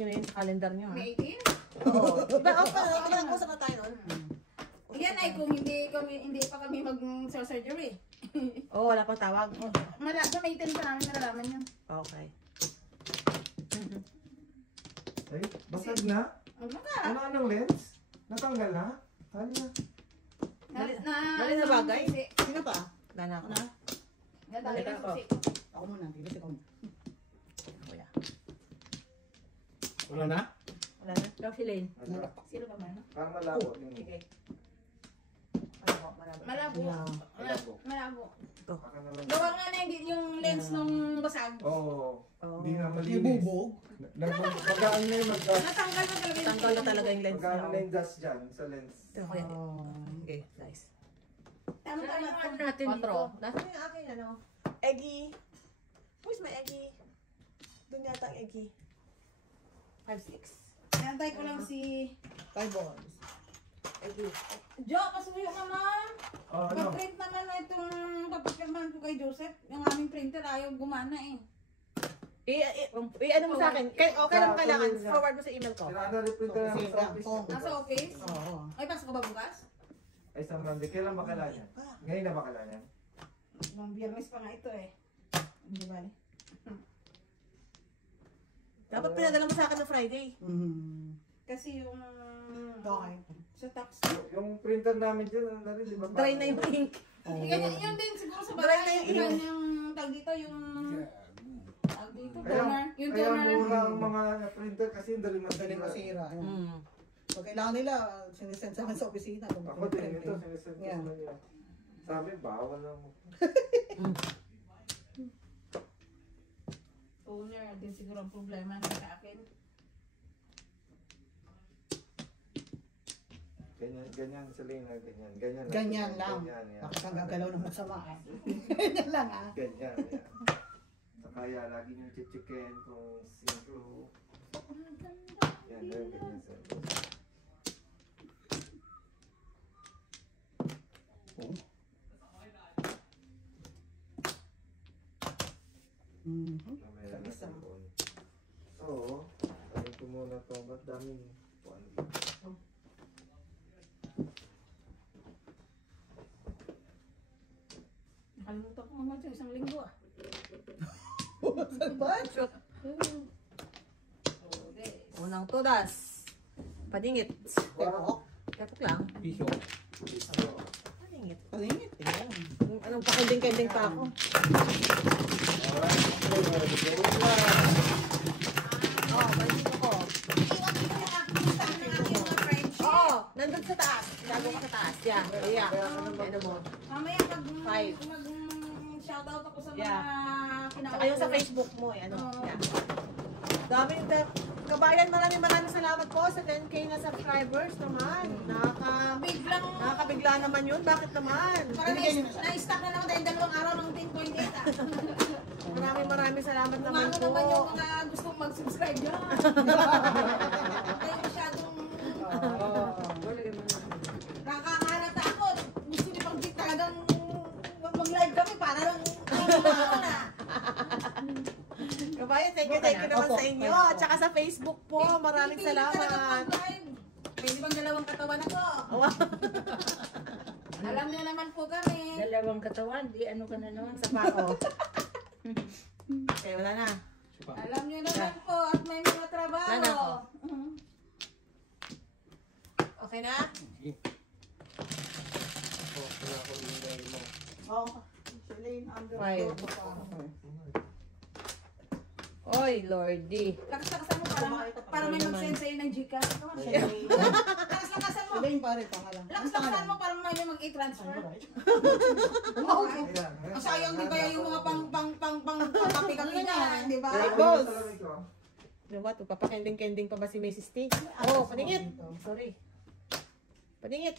nyo na yun sa calendar nyo, ha? May 18? Oo. Diba, nag-usap na tayo noon. Yan ay kung hindi pa kami mag-surgery. Oo, wala pang tawag. Sa May 10 pa namin nalalaman yun. Okay. Ay, basag na? Ano anong lens? Natanggal na? Hali na. Mali na bagay? Sino pa? Wala na ako. Nadali ka susi. Ako muna, bilis ikaw. Kuya. Wala na? Wala na. Ikaw si Lane. Sino ba man? Parang malabo. Sige. Malabo. Malabo. Ito. Gawa nga na yung lens nung basag. Oo. Oo. Hindi nga malinis. Ibubog. Magaan na yung Natanggal na talaga. Tanggal na talaga yung lens Magaan na niya. yung dust dyan sa lens. Ito, kuya. Okay, nice. Tama Ano tama. ano natin dito? Nasaan yung aking ano? Eggy. Where's my eggy? Doon yata ang eggy. 5-6. Nantay ko lang si Five balls. Eggy. Jo, pasuyo ka man. Oh, ano? Pa-print naman na itong papapirmahan ko kay Joseph. Yung aming printer ayaw gumana eh. Ano mo sa akin? Okay lang kailangan. Forward mo sa email ko. Sila na reprinter na sa office. Nasa office? Oo. Ay, pasok ka ba bukas? Ay, sa Monday. Kailan ba kailan yan? Ngayon na ba kailan yan? Nung biyernes pa nga ito eh. Hindi ba? Dapat pinadala mo sa akin ng Friday. Kasi yung Okay. sa tax. Yung printer namin dyan, ano na rin, di ba? Dry na yung ink. Yun din siguro sa Dry na bahay. yung Yun yung tag dito, yung tag dito, Kaya, toner. Yung kaya toner. mura ang mga printer kasi dali Madali masira. masira. Mm. Pag kailangan nila, sinisend sa akin sa opisina. Ako din, ito, sinisend ko Yeah. sa nila. Sabi, bawal lang mo. Toner din siguro ang problema sa akin. Ganyan sa Lena, ganyan. Ganyan lang. Ganyan, yan. Bakit kang gagalaw ng masama? Ganyan lang ah. Ganyan, yan. Kaya lagi nyo chichikin kung singlo. Yan, ganyan sa Mamaya na sa phone. So, tayo ko muna ito. Ba't daming puan dito? Nakalimutan ko naman siya isang linggo ah. Unang tudas. Padingit. Tepok. Tepok lang. Piso. Padingit. Palingit. Tingnan. Anong pakinding-kending pa ako. Oh, pansin ko. Oo, nandun sa taas. Gago ka sa taas. Yeah, yeah. Ano mo? Mamaya pag Five. mag-shoutout ako sa mga Yeah. kinausap. Saka yung sa Facebook mo, ano. Yeah. Dami, kabayan, maraming salamat po sa 10K na subscribers naman. Biglang, Nakakabigla naman yun. Bakit naman? parang na-stack na naman dahil 2 araw ng 10.8 ah. Maraming salamat naman Umano po. naman yung mga gustong mag-subscribe dyan. Kaya masyadong nakakahalata ako. Gusto niyo pang talagang mag-live kami para lang na. Kabayan, thank you naman sa inyo. Tsaka sa Facebook po, maraming salamat. Pwede bang 2 katawan ako? Alam niyo naman po kami. 2 katawan, di ano ka na naman. Sa pa ako. Okay, wala na. Alam niyo naman po at may mga trabaho. Wala na ako. Okay na? Oo. Celine, under. Five. Oy, Lordy. Lakas-lakasan mo para may mag-send sa'yo ng Gcash. Lakas-lakasan mo. Celine pare, pangalan. Lakas-lakasan mo para may mag-i-transfer. Ayan. Ang sayang di ba yung mga pang-kapi-kapi na, di ba? Boss. You know what? Papakending-kending pa ba si Mrs. T? Oh, paningit. Sorry. Paningit.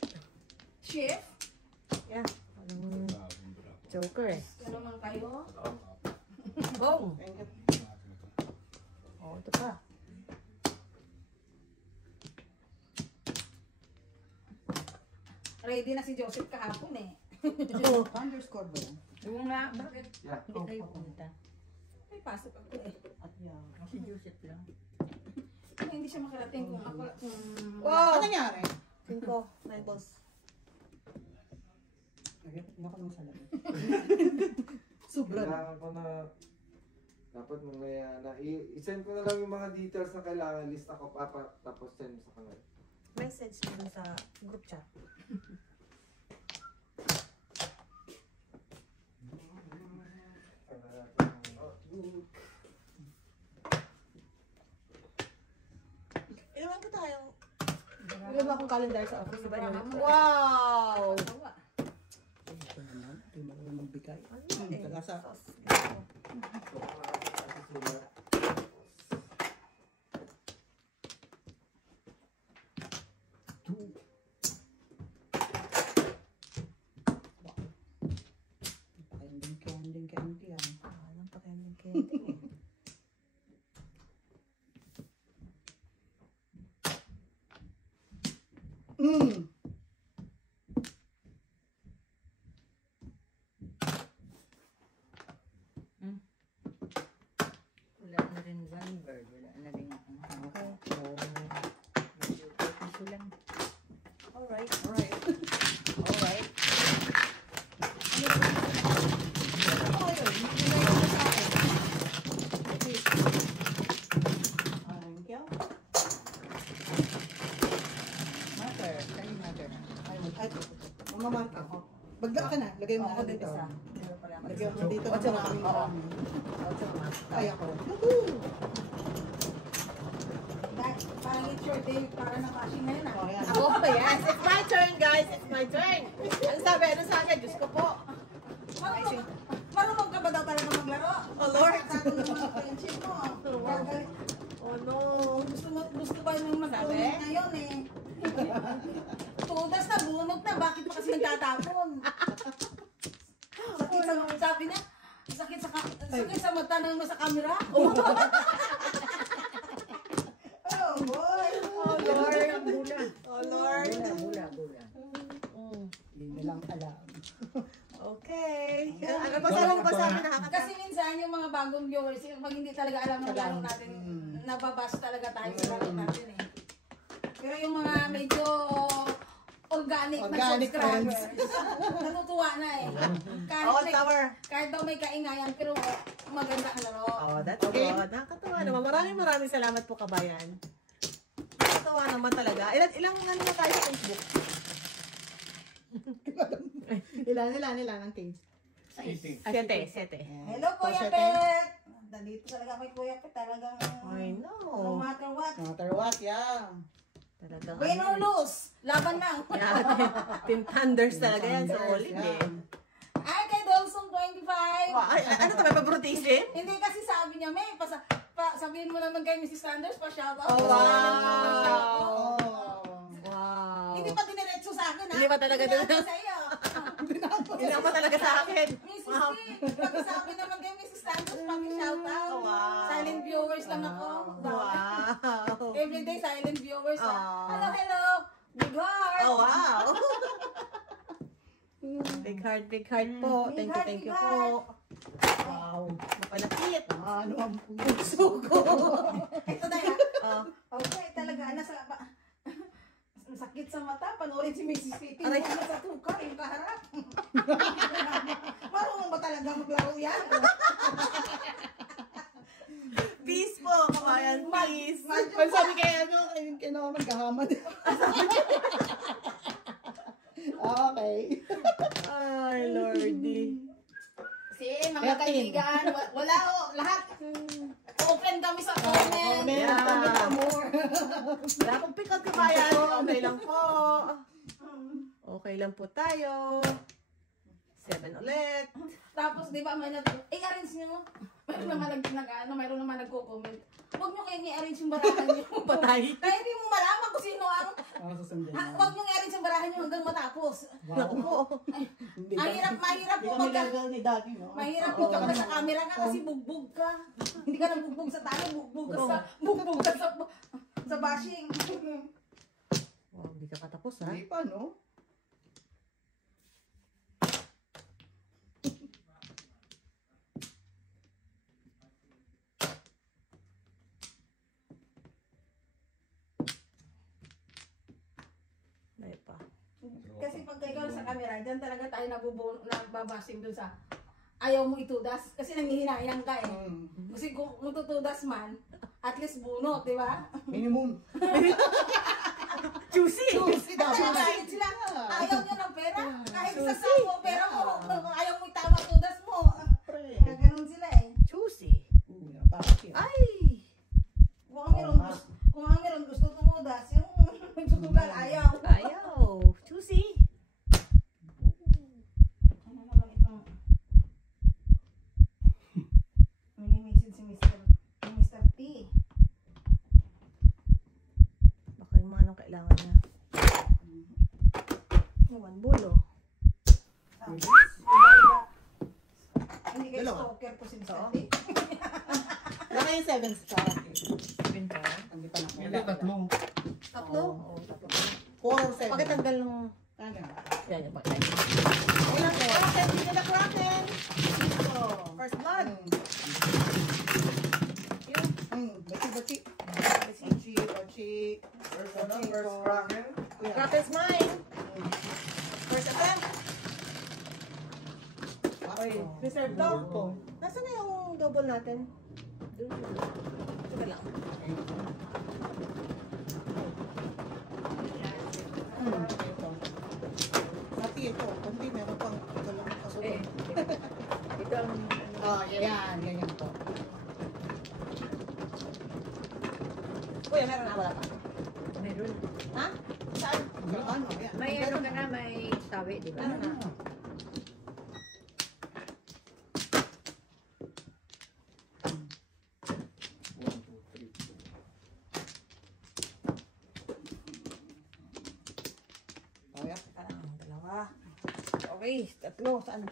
Chef? Yeah. Joker eh. Ano man kayo? Bong. Oh, ito pa. Ready na si Joseph kahapon eh. Underscore ba yan? Yung nga, bakit? Yeah. Hindi kayo pumunta. Ay, pasok ako eh. At yan. Si Joseph lang. Hindi siya makarating kung ako. Wow! Ano nangyari? 5, 9 balls. Nagipit na ako ng salamin. Sobra na. Kailangan ko na, dapat mamaya na, i-send ko na lang yung mga details na kailangan, lista ko tapos send mo sa kanila. Message dun sa group chat. Ilan ba tayo? Ilan ba akong calendar sa office? Diba yun? Wow! Ito naman. Ito yung marunong magbigay. Ano Tagasa. Sos. Candy yan. Alam pa kayo ng candy eh. Mm. Wala na rin one bird. Wala na rin ako. Ito lang. Alright. Alright. Alright. Thank you. Mother. Sa'yo mother. Ay, mamamarka ako. Bagla ka na. Lagay mo Ako na din dito. isa. Lagay mo dito. Ocho, Maraming oo. marami. Ocho, Ay, ako. Woohoo! Parang it's your day para nakashing na yun ah. Oh, yan. Ako ba yan? It's my turn, guys. It's my turn. Ano sabi? Ano sa akin? Diyos ko po. Marunong ka ba daw talaga maglaro? Oh, Lord. Sabi ng mga friendship mo. Gagalit. Oh, no. Gusto ba nung Sabi? mag-ulit ngayon eh? Tudas na, bunot na. Bakit pa kasi nagtatapon? Sakit sa, sabi niya, sakit sa mata ng nasa camera. Oh, boy. Oh, Lord. Bula. Oh, Lord. Bula. Hindi na lang alam. Okay. Ano ba sabi ko ba sa akin nakakatawa? Kasi minsan yung mga bagong viewers, pag hindi talaga alam ng laro natin, nababash talaga tayo sa laro natin eh. Pero yung mga medyo organic na Organic subscribers, natutuwa na eh. Oh, tower. Kahit daw may kaingayan, pero maganda ang laro. Oh, that's Okay. good. Nakakatawa naman. Maraming salamat po, kabayan. Nakakatawa naman talaga. Ilang ano na tayo sa Facebook? Ilan ang teams? 7. Hello, Kuya Pet! Nandito talaga kay Kuya Pet, talagang I no know. matter what. No matter what, yeah. Talagang Win or lose, laban lang. Yan. Team Thunders talaga yan. So, Thunders, ulit yeah. eh. Ay, kay Dolson 25. Ano to? May pabrotisin? Hindi kasi sabi niya, may sabihin mo naman kay Mrs. Sanders, pa-shoutout. Oh, wow. Oh. Wow. Hindi pa diniretso sa akin, ha? Hindi pa talaga Diniretso sa iyo. Hindi pa talaga sa akin. Mrs. Wow. P, pag-sabi naman kay Mrs. Sanders, pag-shoutout. Wow. Silent viewers lang ako. Wow. Everyday silent viewers, ha? Aw. Hello, hello. Big heart. Oh, wow. Big heart po. Big Thank you heart, big po. Wow. Mapalapit. Ano ang Puso ko. Ito na yan. Oh. Okay, talaga. Sakit sa mata. Panoorin si Mrs. Titi. Aray. Ano sa tukar, yung kaharap. Marunong ba talaga maglaro yan? Peace po, kabayan. Peace. Ang sabi kay kay naman kahamad. Okay. Ay, Lordy. Kasi mga kaibigan, wala o, lahat. Open kami sa comment. Yeah. More. Wala akong pikot, kabayan. Okay lang po. Okay lang po tayo. 7 ulit. Tapos, di ba, may i-arrange nyo. Mayroon naman nagko-comment. Huwag nyo kayong i-arrange yung barahan nyo. Patay. Kaya hindi mo malaman kung sino ang... Ako susundin. Huwag nyo i-arrange yung barahan nyo hanggang matapos. Naku po. Hindi Mahirap Hindi po kami pagka... legal ni Daddy, no? Mahirap po pagka sa camera ka kasi bugbog ka. Hindi ka nang bugbog sa tayo, bugbog ka sa bashing. Oh, hindi ka patapos, ha? Hindi pa, no? sa camera, dyan talaga tayo nababasing dun sa ayaw mo itudas. Kasi nanghihinayang ka eh. Kasi kung tutudas man, at least bunot, di ba? Minimum. Juicy! Kahit sila, ayaw nyo ng pera. Kahit sa sako, pera mo, ayaw mo itama tudas mo. Gaganon sila eh. Juicy! Bakit? Ay! Kung ang meron gusto tumudas, yung nagsutugal, ayaw. Ayaw! Juicy! Ano naman itong mini-message si Mr. P. Baka yung mga anong kailangan niya. One bulo. Hindi kayo Dalawa. stalker po si Mr. P. Laka yung 7 star. 7 ka? Hindi pa Hindi, nakuha. tatlo. Tatlo? Oo, tatlo. 4 or 7. Pakitanggal ng... Kaya. Yan yung pakitanggal. Wala ko. Kraken! Dito na Kraken! First blood! Bachi. First Kraken. Kraken's mine! First attempt! Okay. Reserve to. Nasaan na yung double natin? Doon. Ito lang. Pati ito. Kundi meron pang dalawang kasunod. Ito ang Oh, yan. Ganyan po. Kuya, meron na wala pa. meron. Ha? Saan? Ano? Yan. May ano ka na, may tawi, di ba? Ano na? Kaya. Parang dalawa. Okay, tatlo. Saan?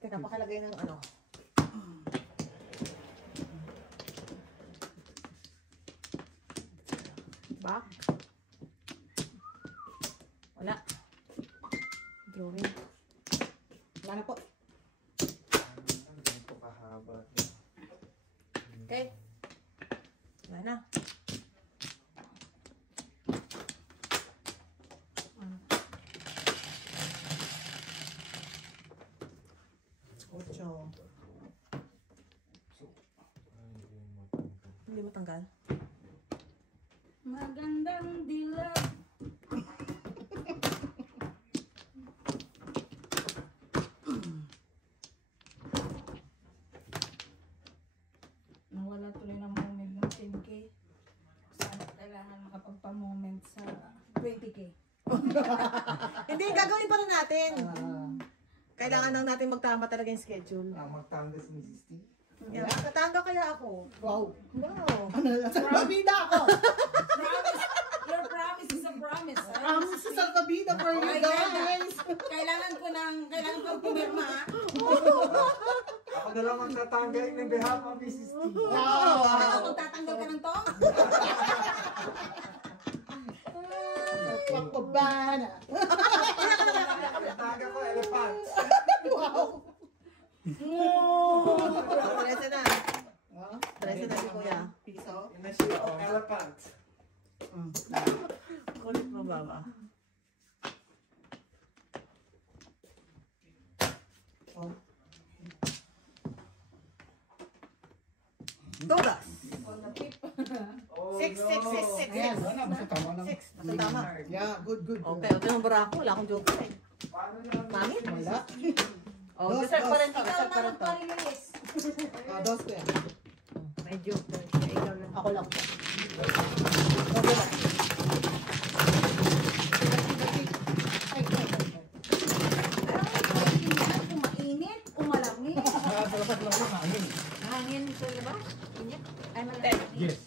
Teka, pakalagay ng ano. Back. Wala. Drawing. Wala na po. Ganito kahaba. Okay. Wala na. Ocho. Hindi matanggal. Magandang dilag. Nawala tuloy ng moment ng 10K. Sana kailangan makapagpa-moment sa 20K. Hindi, gagawin pa rin natin. Kailangan lang natin magtama talaga yung schedule. Magtanggal si Mrs. T. Yeah, katanga kaya ako. Wow. Wow. Ano? Salvavida ako. Your promise is a promise. Promise sa Salvavida for you guys. Kailangan ko pumirma. Ako na lang magtatanggal ng behalf of Mrs. T. Wow. Magtatanggal ka ng tong? Pakubana. Tatanggal ko elephant. Wow. Tresa na. Ah, Tresa na si Kuya. Piso. In the shape of elephant. Kulit mo, Baba. Oh. Todas. On the tip. Oh, Six. Ayan, wala. Basta tama lang. 6. Basta tama. Yeah, good. Okay, ito yung barako. Wala akong joke. Paano na? Mami? Wala. Oh, Dos, reserve pa rin to. Ikaw Reserve pa na rin to. magparilis. Dos ko yan. May joke daw siya. Ikaw lang. Ako lang po. Okay lang. Kung mainit, umalamig. Dapat lang na hangin. Hangin sa labas? Inyak? Ay, malaki. Yes.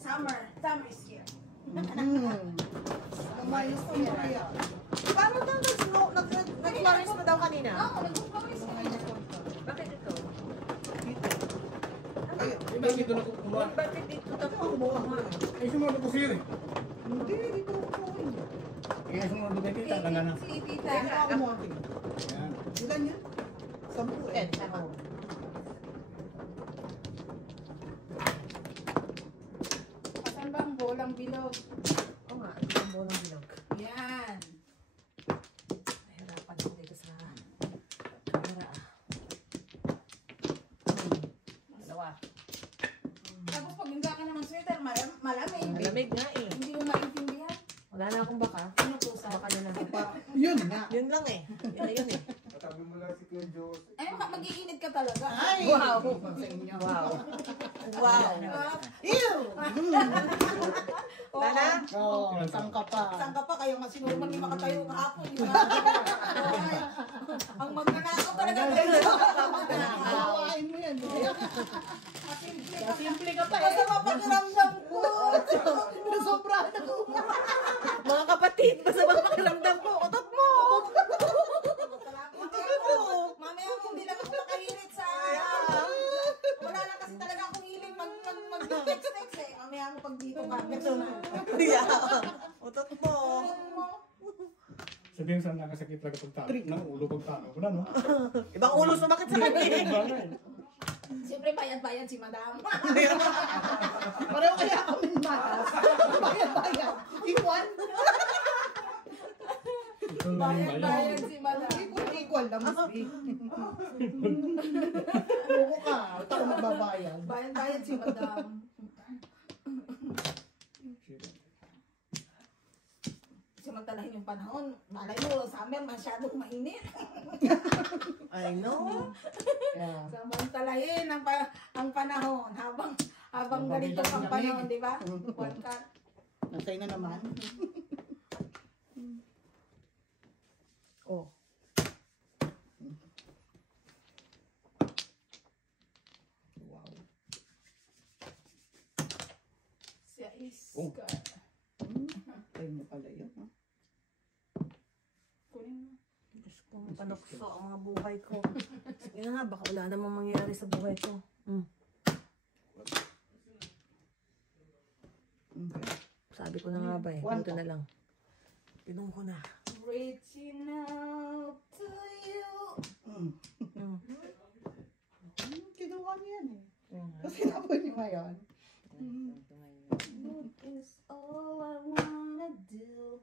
Summer is here. Lumayos ko yan. Paano daw nag-snow? Nag-florist na daw kanina. Oo, nagpapawis ka. Bakit ito? Iba dito na kumuha. Bakit dito tapos? Ay, sumunod ko siya eh. Hindi, dito ko. Kaya sumunod ko dito. Tala na. Si tita. Kaya ako mo akin. Yan. Ilan yan? 10 eh. Tama. Pasan ba ang bolang bilog? Oo nga, ito ang buong bilog. Yan. Lamig nga eh. Hindi mo maintindihan. Wala na akong baka. Ano po sa? Baka na lang. Yun nga. Yun lang eh. Yun na yun eh. Katabi mo lang si Kuya Joe. Ay, mag-iinit ka talaga. Ay! Wow. Sa inyo. Wow. Wow. Ah, Ew! oo. Nana? Oo, tangka pa. Saan ka pa? Kaya nga siguro man makatayo kahapon. Di ba? Oo, ay. Ang magnanakaw talaga. Awain mo yan. Simple ka pa Basta eh. mapakiramdam ko. Nasobra na ko. Mga kapatid, basta bang pakiramdam ko, utot mo! Mamaya mo, hindi lang ako nakahirit sa... Wala lang kasi talaga akong hiling mag-text-text eh. Mamaya mo pag dito ka. Personal. Yeah. Utot mo. Sabihin saan nakasakit talaga pagtalo. Ng ulo pagtalo. Wala no? Ibang ulo sumakit sa kanya eh. Siyempre, bayad-bayad si madam. Pareho kaya kami matas. Bayad-bayad. Iwan. Bayad-bayad si madam. Equal lang. Buko ka. Ito ako magbabayad. Bayad-bayad si madam. Samantalahin yung panahon. Malay mo, summer masyadong mainit. I know. Yeah. Samantalahin ang panahon habang ganito ang panahon, di ba? One cut. Nasay na naman. Oh. Wow. Siya is... Oh. Tayo na pala yun. Ha? Kunin mo. Diyos ko, panukso ang mga buhay ko. Sige na nga, baka wala namang mangyayari sa buhay ko. Okay. Sabi ko na nga ba eh, One dito na lang. Tinong ko na. Reaching out to you. Kinuha niya yan eh. Kasi napoy niyo ngayon. That is all I wanna do.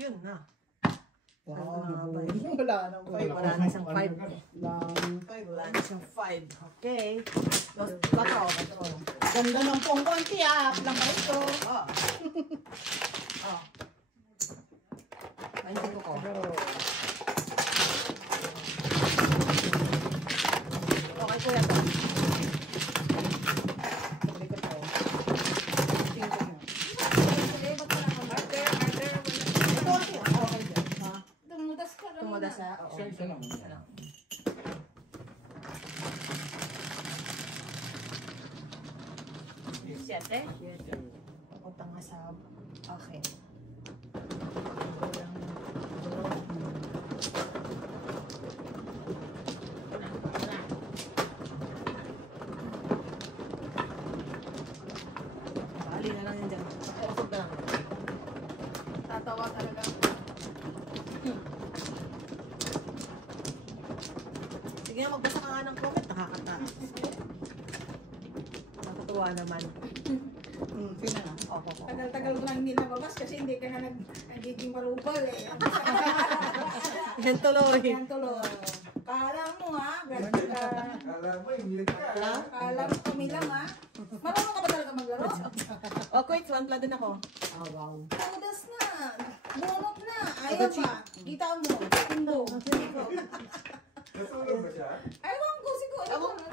Yun na. Wow, Ano nga ba nabuhay. Wala nang five. Wala na siyang 5. Lang five. Wala na siyang 5. Okay. Patro. Ganda ng pongkong tiyak. Lang ba ito? Oh. Oh. Maintin ko ko. Okay ko yan. Sabay ko to. Tingin ko na. Ito kasi. Okay dyan. Ha? Tumudas ka lang. Tumudas na. Oo. Isa lang. Isa lang. Siyete? Punta nga sa... Okay. Bali na lang yun dyan. Pakiusap na lang. Tatawa talaga. Sige nga, magbasa ka nga ng comment. Nakakataas. Nakatuwa naman. Sino na? Opo. Tagal-tagal ko na hindi nababas kasi hindi ka na nagiging marupal eh. Yan tuloy. Yan tuloy. Kala mo ha, ganun ka. Kala mo, yung ka. Kala mo kami lang ha. Marunong ka ba talaga maglaro? Oh, wait, one pla din ako. Ah, wow. Tudas na. Bunot na. Ayaw pa. Kita mo. Tindo. Nasunog ba siya? Ewan ko siguro. Ewan ko.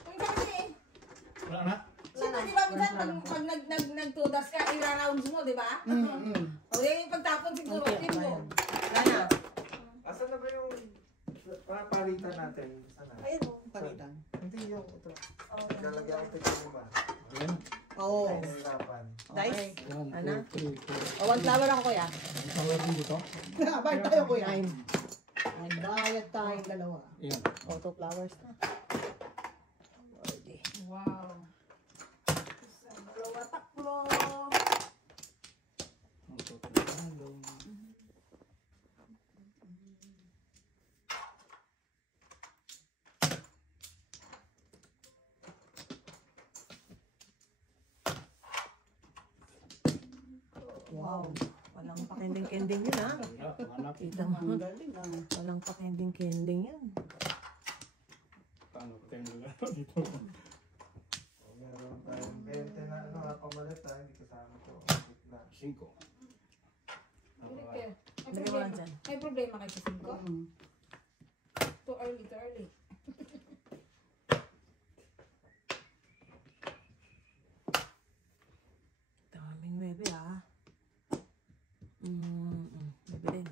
Kung kasi, Wala na. siyempre di ba minsan pag nagtudas ka, i-rounds mo, di ba? O yan yung pagtapon siguro. Tindo. Wala na. Asan na ba yung palitan natin? Sana? Ayun o. Palitan. Hindi yung ito. Lalagyan ko ito yung ba? Ayan. Oo. Ay, nahirapan. Dice? One, Ano? two, three, four. O, one flower ako kuya. Ang power din dito. Bayad tayo kuya. Bayad tayong dalawa. Ayan. O, 2 flowers na. Worthy. Wow. Dalawa taklo. Ang total talo. Wow. Walang pakinding kending yun, ha? Wala, panganak. Kita mo. Ang galing ah. Walang pa-kending-kending yan. Paano ko tayo nalaro dito? Meron tayong 20 na ano ha, pamalit ha, hindi kasama to. Na. 5. Ulit kayo. May Lagay mo lang problema. dyan. May problema kayo sa 5? Mm. Too early, too early. Daming bebe, ha? Bebe din.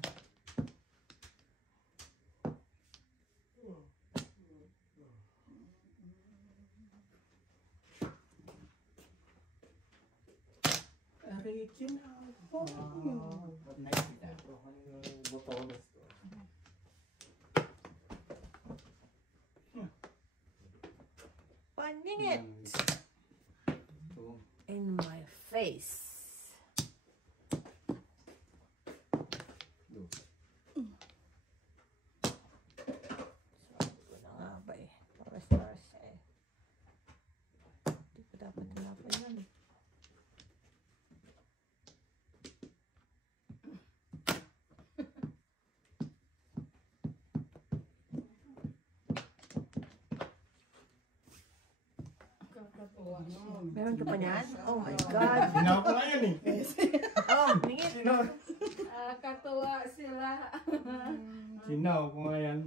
Original. Wow. Nice kita. Ito, yung botones to. Paningit Ito. in my face. Sabi ko na nga ba eh. Paras-paras eh. Hindi ko dapat tinapon yan. Kakatuwa. Meron ka pa niyan? Oh my God. Sinaw ko lang yan eh. Oh, ningit. Katuwa sila. Sinaw ko nga yan.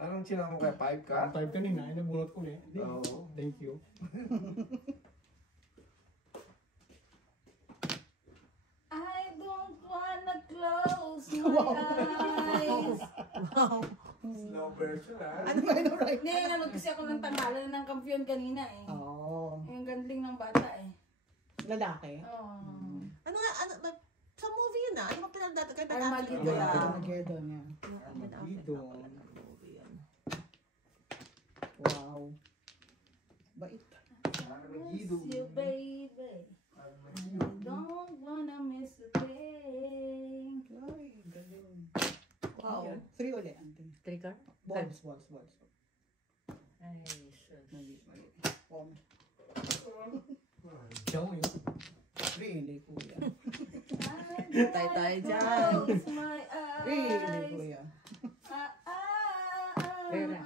Anong sila mo kaya? 5 ka? Ang type kanina, ay nabunot ko eh. Oo. Thank you. I don't wanna close my eyes. Wow. Slow version ha. Ano ba yun, right? Hindi, nanood kasi ako ng tanghalan ng kampiyon kanina eh. Oo. Yung gandling ng bata eh. Lalaki. Oo. Ano nga, sa movie yun, ano ba pinagdata kayo? Armageddon. Armageddon yan. Armageddon. Wow. Bait. Miss you, baby. I don't wanna miss a thing. Ay, galing. Wow. 3 ulit, Auntie. Trigger? Balls. Ay, sus. Mali. Siyaw yun. Really, kuya. Tayo dyan. Close my Really, eyes. kuya. Pera.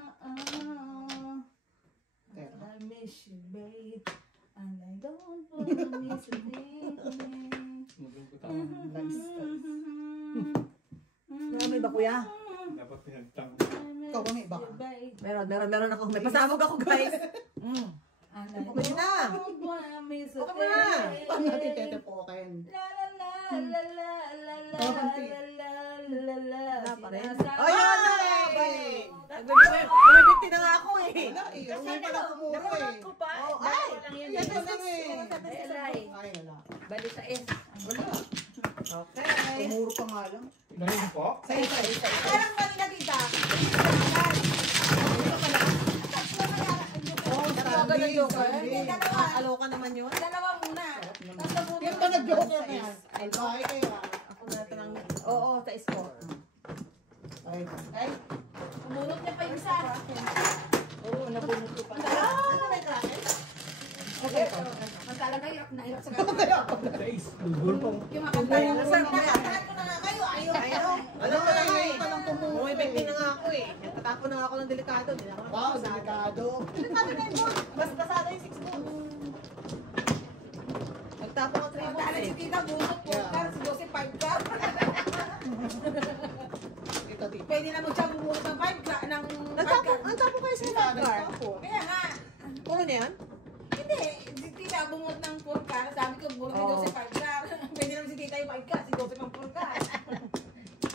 I miss you, babe. And I don't wanna miss a thing. Maging ko Nice. Marami ba, kuya? Dapat pinagtang. Ikaw ba may iba ka? Meron ako. May pasabog ako, guys. And I Okay na. don't wanna miss a Okay na. thing. Paano natin tetepoken? La la la la la la la Oh, Auntie. la la la. Wala pa rin. Sinasabi- Oh, yun na! Bumibigti na nga ako eh. Wala eh. Kasi pala kumuha eh. Ko pa. Oh, Ay! ay! lang yun Ito eh. lang eh. Ay, alay. Ay, wala. Bali sa S. Wala. Okay. Tumuro pa nga lang. Dahil po? Sa isa. Parang kanina tita. Oh, Natawagan ng joker. Stanley. Aloka naman yun. Dalawa muna. Tapos nabuti. Yan ba nag-joker na yan? Ay, bahay kayo ah. Ako na ito lang. Oo, sa isko. Ay, Ay, umunot niya pa yung isa. Oo, nabunod ko pa. Ano may kraken? Okay. Ang talaga hirap na hirap sa kanya. Sa is. Bulbul po. Yung makanta yung Nasaan ko yan? Nakatahan ko na nga kayo. Ayaw. Ayaw. Alam ko na nga eh. palang kumuha. Bumibigti na nga ako eh. Tatapon na nga ako ng delikado. Hindi na ako Wow, delikado. Delikado na yung ball. Mas basado yung 6 balls. Nagtapon ko 3 Ang balls tala si eh. tita, bunot po ka. Si Joseph 5 ka. Ito, tita. Pwede naman siya bumuot ng 5 ka. Ng 5 ka. Nagtapon kayo sa Tita, car. nagtapon. Kaya nga. Puro na yan? Hindi. Si tita bumuot ng 4 ka. Sabi ko bunot ni Oo. Joseph 5 ka. Pwede naman si tita yung 5 ka. Si Joseph ang 4 ka.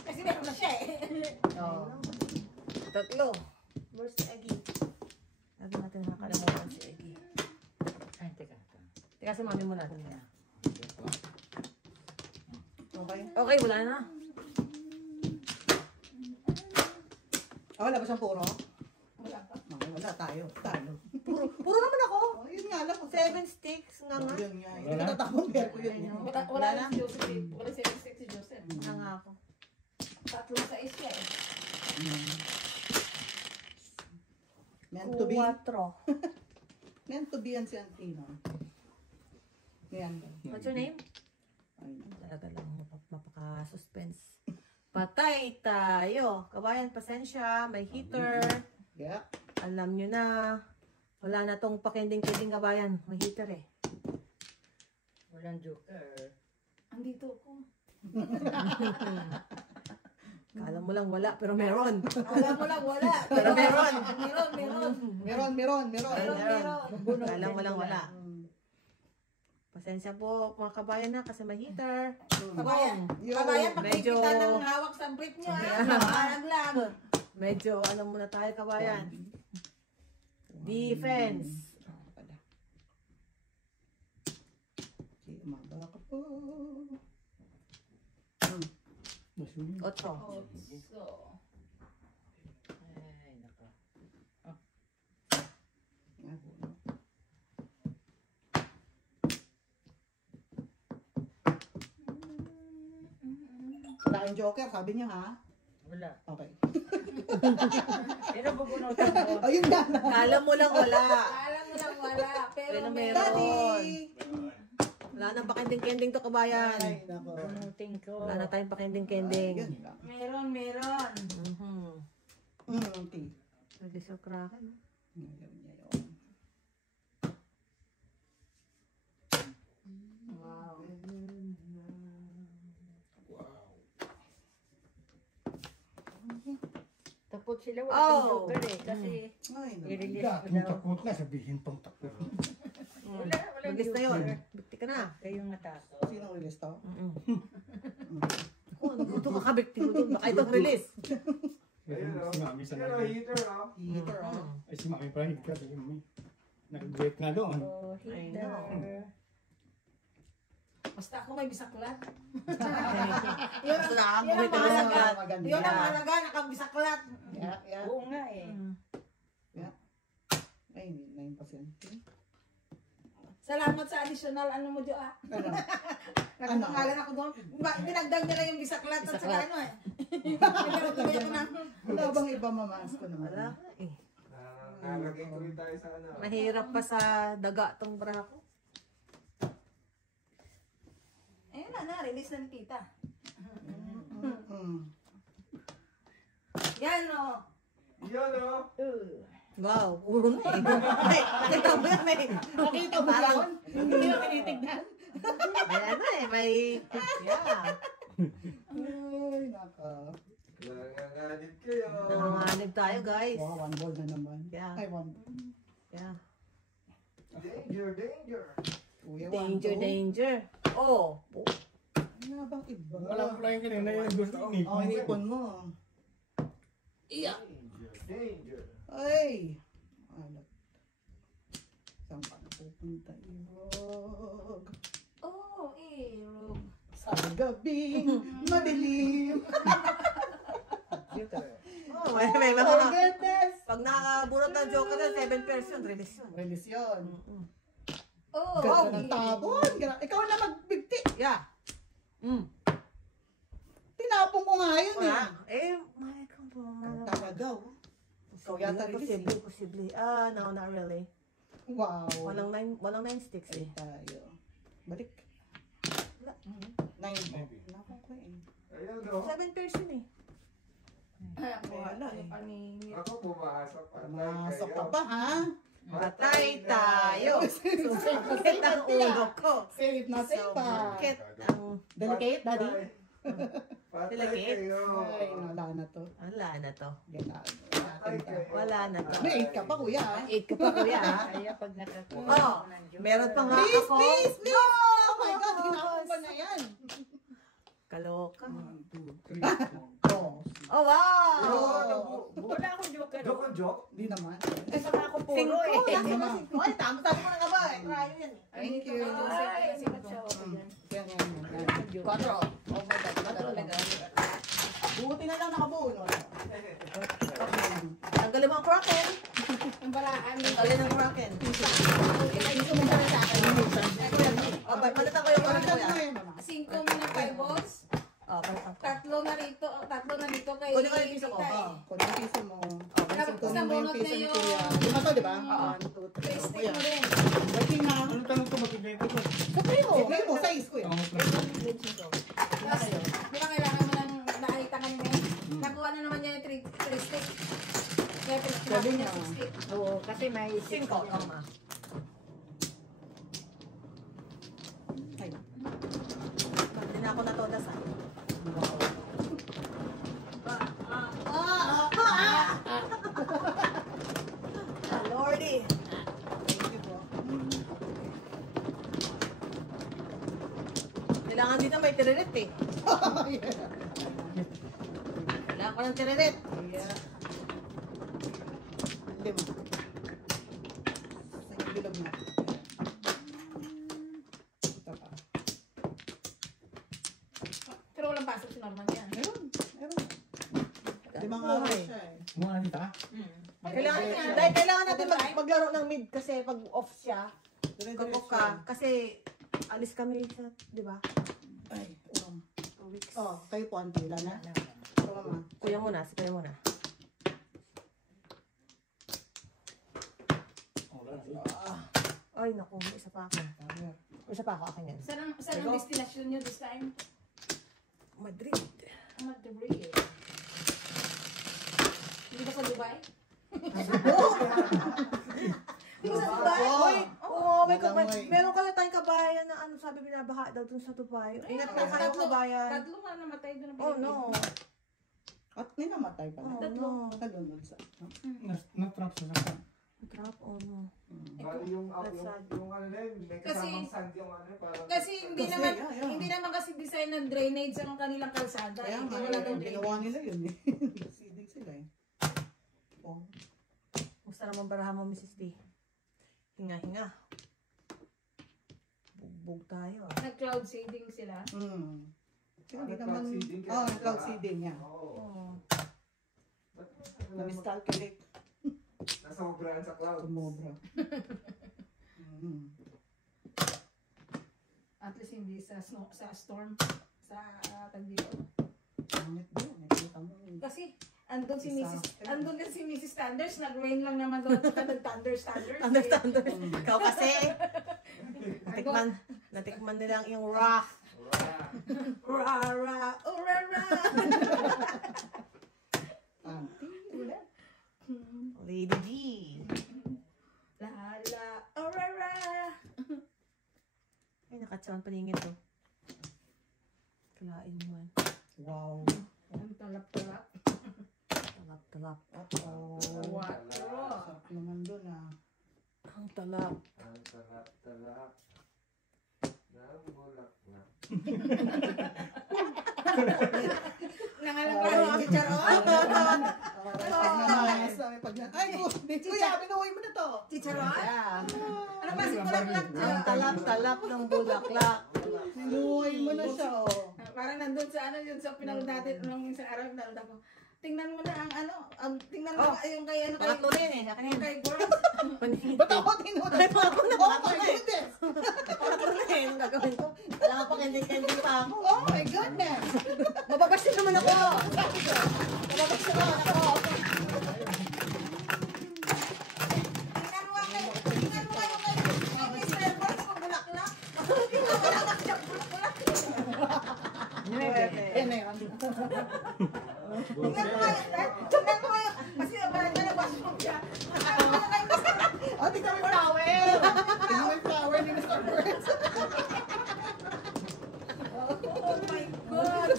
Kasi meron na siya eh. Oo. Tatlo. Where's si Eggy? Lagi natin nakakalimutan si Eggy. Ay, teka. Teka si mami mo natin. Okay. Okay, wala na. Ah, wala ba siyang puro? Wala pa. Wala tayo. Tayo. Puro naman ako. Oh, yun nga lang. 7 sticks nga nga. Yun nga. Wala na? Natatapong bear ko yun. Wala na si Joseph eh. Wala si Joseph. Nga nga ako. Tatlong sa isya eh. Meant to be. 4. Meant to be yan si Antino. Yan. What's your name? Talaga lang mapaka-suspense. Patay tayo. Kabayan, pasensya. May heater. Yeah. Alam nyo na. Wala na tong pakending-kending kabayan. May heater eh. Walang joker. Andito ko. Kala mo lang wala, pero meron. Alam mo lang wala. Pero meron. Meron. Kala mo lang wala. Pasensya po mga kabayan na kasi may heater. Kabayan, pag Medyo- kita ng hawak sa brief niya, alaglag. Medyo ano muna tayo kabayan. Defense. Okay, umabara ka po. Masulit. 8. So, Ay, nako. Wala kayong joker, sabi niyo ha? Wala. Okay. Pero bubunutan mo. Ayun na. Kala mo lang wala. alam mo lang wala, pero Pero meron. meron. Wala nang pakending-kending to kabayan. Ay, nako. Bunutin ko. Wala na tayong pakending-kending. Ayun lang. Meron. Okay. Release your kraken. Ngayon. Wow. Takot sila wala Oh. oh. joker eh. Kasi Ay, nako. i-release Ika, ko kung daw. takot na, sabihin pang takot. Walang Release na yun. joker. Bikti ka na. Kayong natakot. Sinong release to? Oh, ito kakabikti mo dun. Baka itong release. Ayun o. Si Mami sa Pero nagawin. heater o. Heater, oh. Ay, si Mami pa rin. Kasi Mami. Nag-break na doon. Oh, I heater. know. Basta ako may bisaklat. Basta nakakabuhay Yun ang talaga sa mahalaga. gat. Maganda. Yun ang mahalaga, nakabisaklat. Yeah. Oo nga eh. Ay, 9%. Salamat sa additional ano mo dyan ah. Ano? Nakapangalan ako doon. Dinagdag nila yung bisaklat at saka ano eh. Nagkaroon ako ng Wala bang iba mamaas ko naman? Wala ka eh. Nalagay tuloy tayo sa ano. Mahirap pa sa daga tong bra ko. ayun na, release na ni tita. Yan o. Yan o. Wow, puro na eh. Ay, nakita mo yan eh. Nakita mo yun? Hindi na tinitignan. May ano eh, may... Yeah. Ay, naka. Nanganganib kayo. Nanganganib tayo guys. Wow, 1 ball na naman. Yeah. Ay, 1. Yeah. Danger. Kuya, Danger, 1, 2. danger. Oh. Ano nga bang iba? Walang pala yung kanina yung gusto ni. Oh, inipon mo. Danger. Ay! Ano? Saan ka na pupunta, Irog? Oh, Sa gabing madilim. Oh, may mga... Oh, goodness! Pag nakabunot ng joker na 7%, release yun. Release yun. Oh, Ganda ng tabon. Ikaw na magbigti. Yeah. Tinapong ko nga yun eh. Wala. Eh, may kang Ang talaga. Ikaw yata release eh. Posible. No, not really. Wow. Walang 9 sticks Ay eh. tayo. Balik. Wala. 9 po. Napang ko eh. Ayun o. 7% eh. Wala eh. Ako pumasok pa. Masok ka pa ha? Patay tayo. Sumakit ang ulo ko. Safe na safe pa. Sumakit ang... Delicate, daddy? Patay Delicate. kayo. Ay, wala na to. Wala na to. Ganaan. Patay kayo. Wala na to. May 8 ka pa kuya ha? 8 ka pa kuya ha? Kaya pag nakakuha Oh, ko ng joker. meron pa nga Please, ako. please, please! Oh my God, hinahon ko na yan. Kaloka. 1, 2, 3, 4. Oh, Oh, wow! Wala akong joker. Joke on joke? di naman. Kasi ako puro Singko. eh. Laki mo singko. Ay, tama sabi ko na nga ba? Eh, Rayo yan eh. Thank you. Ay, sikat siya ako yan. Yan, yan, yan. 4. Oh my God. 4 talaga. Buti na lang nakabuo, no? Tanggalin mo ang kraken. ang balaan. Tanggalin ang kraken. Gusto mo ba sa akin? Oh, palitan ko yung kraken Palitan kuya. mo yun, mama. 5 muna kay boss. Oh, palitan ko. 3 na rito. 3 na dito kay Kunin ko yung piso ko. tita eh. Oh. Kung yung piso mo. Tapos Kunin mo yung nabunot piso na ni yung... kuya. Lima to, di ba? Oo. 1, 2, 3. Face Kuya. mo rin. Waiting na. Ano tanong ko magiging ko? Sabi mo, 6 kuya. Ang may 5. Tama. Ay, Hindi na ako natodas ah. Lordy. thank you po. Kailangan dito may tiririt eh. Kailangan ko ng tiririt. Yeah. 5. Sa yung bilog na. Ito pa. Pero walang pasok si Norman yan. Meron. 5 araw siya eh. Mga kita? Kailangan natin maglaro ng mid kasi pag off siya, Dire-diretso kapok ka. Kasi alis kami sa, di ba? Ay, 2 weeks. oh, kayo po, auntie. Wala na. Ito, mama. Kuya muna, si kuya muna. Ay, naku, may isa pa ako. May isa pa ako, akin yan. Saan ang destination nyo this time? Madrid. Madrid. Hindi ba sa Dubai? Dubai? Oo, Malangoy. meron kasi tayong kabayan na ano sabi binabaha daw dun sa Dubai. Ingat na kayo kabayan. Tatlo nga namatay doon. Oh no. At may namatay pa na. Oh no. Talunod sa. Na-trap sa sakit. Trap, oh no. Bali yung up, That's sad. yung ano na yun, may Kasi- kasamang sand yung ano, parang... Kasi hindi Kasi, naman yeah. hindi naman kasi design ng drainage ang kanilang kalsada. Kaya Hindi nga, wala daw ginawa drainage. nila yun eh. Seeding sila eh. Oh. Gusto naman barahan mo, Mrs. D. Hinga. Bugbog tayo ah. Nag-cloud seeding sila. Hindi Ano, naman, cloud seeding kaya oh, sila? cloud seeding niya. Oo. Oh. Na-miscalculate. Nasobrahan sa clouds. Tumobra. At least hindi sa storm sa tag dito. Pangit doon. Nakita mo. Kasi andun si Disaster. andun din si Mrs. Thunders, nag-rain lang naman doon at nag-thunders. Understand. Ikaw kasi. Natikman nila yung rock. Rara, rara. Auntie. Lady G. La la, rara. Ay, nakatsawan paningin to. Kalain mo man. Wow. Ang talap-talap. Talap. Oh. Quatro. Sarap naman doon ah. Ang talap. Ang talap-talap ng bulaklak. Nangalang si Charon. Ay, kuya, binuhay mo na to. Chicharon? Yeah. Ano ba si bulaklak? Ang talap ng bulaklak. Binuhay mo na siya, oh. Parang nandun sa ano yun sa pinanood natin nung isang araw pinanood ako. Tingnan mo na ang tingnan mo yung kay ano kay Pangatlo na yun eh. Akin yung yun. kay Gord. Ba't ako tinunan? Ay, ako na, Oh pangatlo my na eh. goodness! Pangatlo na eh. Ang gagawin ko. Wala ka pang ending pa ako. Oh my goodness! Mababasin naman ako. Mababasin naman ako. Tingnan mo kay Mr. Gord kung bulaklak. Eh, na yun. Tingnan mo kayo. Kasi parang ka nag-washroom siya. Oh, tingnan mo yung flower! Tingnan mo yung flower ni Mr. Burns. Oh my God.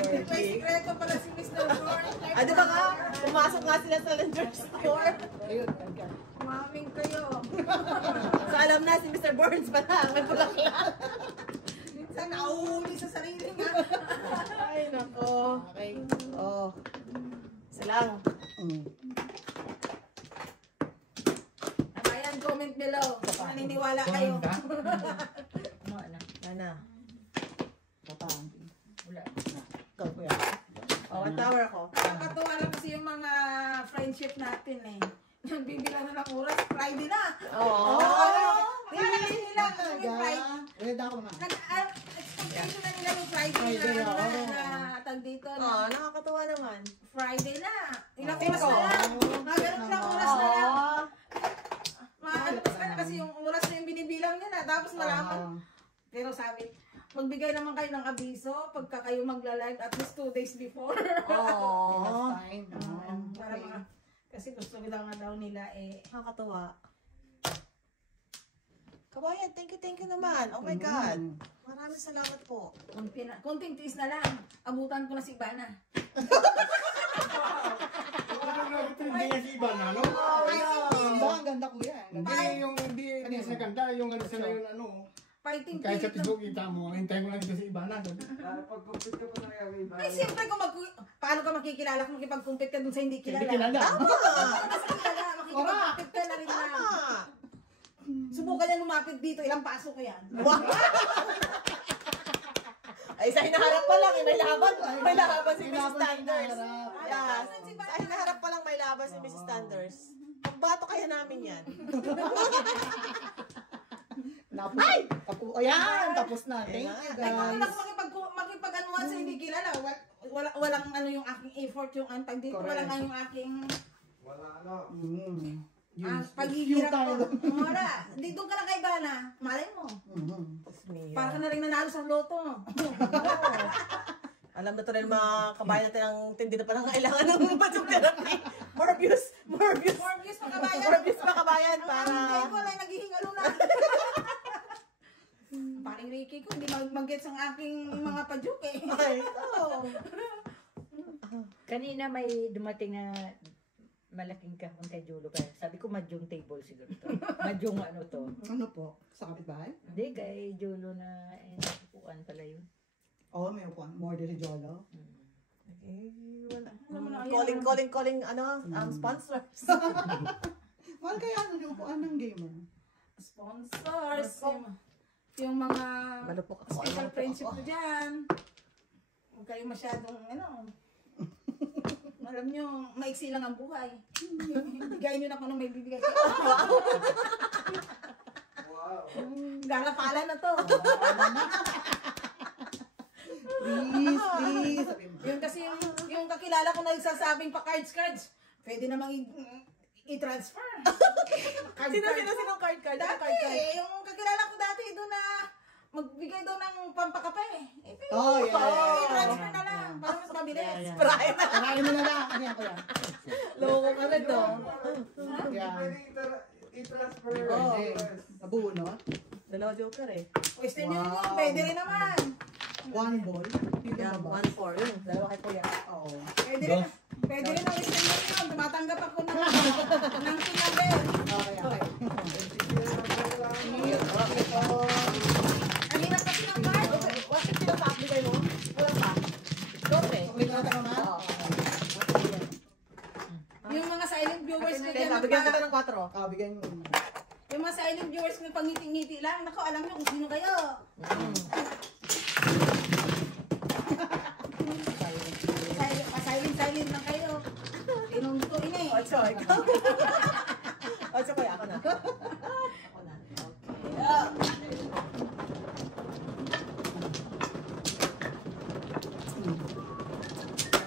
May sikreto pala si Mr. Gord. Ah, di ba nga? Pumasok nga sila sa Landers store. Ayun, agad. Maming kayo. So alam na si Mr. Burns pala. May bulaklak. Minsan nauhuli sa sarili nga. Ay, nako. Okay. Oh. Isa lang. Ayan, comment below. Naniniwala kayo. Yana. Kapaan. Wala. Ikaw, kuya. Oh, one tower ako. Nakakatuwa lang kasi yung mga friendship natin eh. Nagbibilang na ng oras, Friday na. Oo. Akala kasi nila, yung Friday. Ulit ako nga. Expectation na nila yung Friday Friday, na, oo. na tag dito Oh, na. nakakatawa naman. Friday na. Ilang Oo. oras na lang. Mga ganun lang oras na lang. Oo. Makalabas ka na kasi yung oras na yung binibilang nila. Tapos malaman. Pero sabi, magbigay naman kayo ng abiso pagka kayo magla-live at least 2 days before. Oo. That's fine. Para mga Kasi gusto lang nga daw nila Nakakatuwa. Kabayan, thank you naman. Oh my God. Maraming salamat po. konting tiis na lang. Abutan ko na si Ivana. Hindi niya si Iban, ano? Ang ganda kuya. Hindi sa kanta, yung ano sila yung ano. Fighting Kahit sa spirit. Facebook kita mo, hintayin ko lang ito si Iban. Pag-compete ka pa na kaya iba. Ay, siyempre paano ka makikilala kung makipag-compete ka dun sa hindi kilala? Hindi kilala. Sa kilala, makikipag-compete ka na rin lang. Ah, Subukan niya lumapit dito, ilang paso ko yan. ay, sa hinaharap pa lang, may laban. May laban si Mrs. Laban Standards. sa hinaharap. Yes. Sa hinaharap pa lang may laban si Mrs. Standards. Pagbato kaya namin yan. Ayan, tapos na. Thank you Ay, kung guys. makipag-anuhan sa hindi kilala, walang ano yung aking effort, yung antag dito, Correct. walang yung aking Wala ano. paghihirap ko. Wala. Di doon ka na kay Ivana. Malay mo. Para ka na rin nanalo sa loto. Alam na to rin mga kabayan natin ang tindi na palang kailangan ng budget therapy. Morbius More views pa kabayan. Morbius pa kabayan para... Hindi ko lang naghihingalo na. Paring Ricky ko, hindi mag-gets ang aking mga pajuk eh. Ay, ito. Kanina may dumating na malaking kahon kay Julo. Kaya sabi ko madyong table siguro to. Madyong ano to. Ano po? Sa kapitbahay? Hindi, kay Julo na nakukuan pala yun. Oo, may upuan. More than si Jolo. Calling, sponsors. Mahal kaya ano yung upuan ng gamer? Sponsors. Yung mga Malupok ako. special friendship ko dyan. Huwag kayo masyadong, alam nyo, maiksi lang ang buhay. Bigay nyo na kung anong may bibigay ko. Wow. Galapala na to. Please. Sabi mo. Yung kasi yung kakilala ko na nagsasabing pa cards. Pwede namang i-transfer. Sino card? Dati, yung kakilala ko dati doon na magbigay daw ng pampakape. Oh, yeah. I-transfer na lang. Para mas mabilis. Prime. Karain mo na lang. Ano yan kuya? Loko ka na to. Yan. Pwede i-transfer. Oh. Nabunot. Dalawa joker eh. Question nyo yun. Pwede rin naman. One ball. Dito Yeah, ba? 1-4 yun. Dalawa kay kuya. Oo. Pwede rin. Pwede rin ang question nyo yun. Tumatanggap ako ng number. Okay. Ang hirap kasi ng card. What's yung pinapaak bigay mo? Wala pa. Dobre. Ulit na tayo naman? Oo. Yung mga silent viewers ko dyan. Bigyan kita ng 4. Bigyan mo. Yung mga silent viewers ko pangiti-ngiti lang. Naku, alam nyo kung sino kayo. Silent lang kayo. Tinungto ini. 8, ikaw. 8 kuya, ako na. Ako na. Okay.